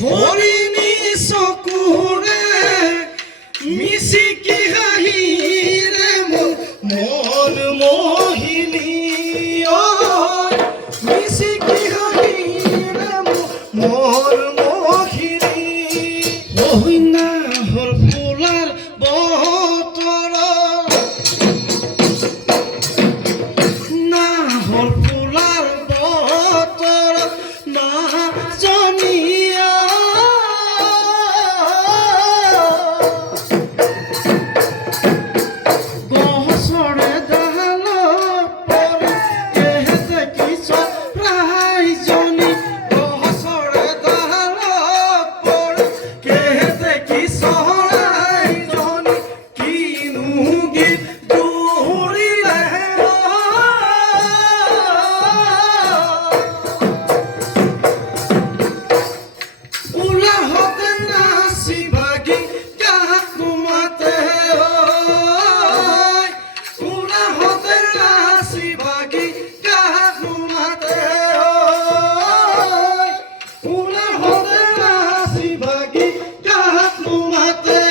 হৰিণী চকুৰে মিচিকি হাঁহিৰে মন মোহিনী মিচিকি হাঁহিৰে মন মোহিনী মহিনা হল ফুলাৰ বতৰ না হল ফুলাৰ বতৰ মাজনীয়া গছৰে ডালত পৰি কেহেতে কিছ ৰাইজনী গছৰে ডালত পৰি কেহেতে কিছ ৰাইজনী কিনো গীত দৌৰিলে উলাহতে নাচি ভাগি গাত ঘুমাতে উলাহতে নাচি ভাগি গাত ঘুমাতে উলাহতে নাচি ভাগি গাত ঘুমাতে